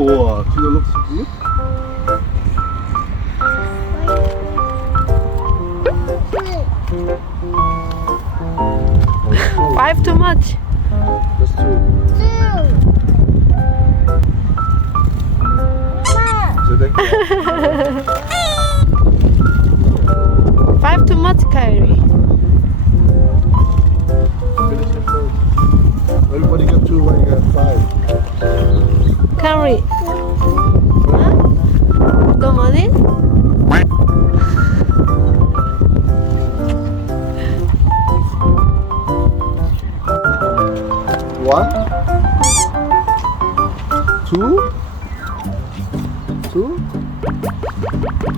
Oh, she looks good. 5 too much. That's two. So they 5 too much, Kyrie. finish it first. Everybody got two, why you got five? Kyrie. Huh? Go money? One, two, two.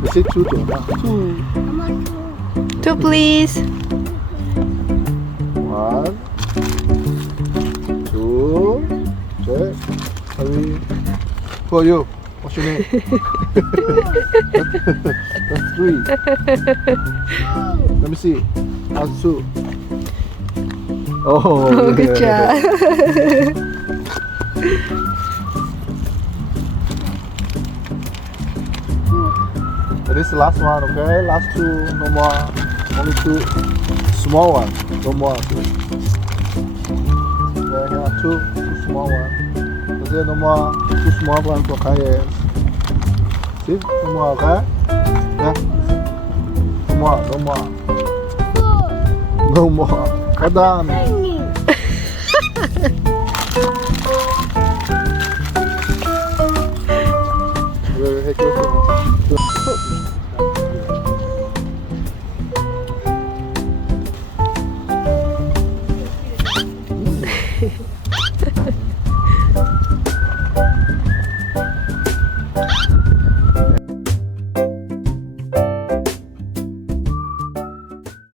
Is it two? Two. 2 please. One, two, check. Hurry. Who are you? What's your name? That's three. Let me see. That's two. Oh, Good job. That is the last one, okay? Last two, no more. Only two. Small one, no more. Okay, here, two small one. That's it, no more. Two small one for Kaya. See? No more, okay? Yeah. No more, no more. No more. Well done.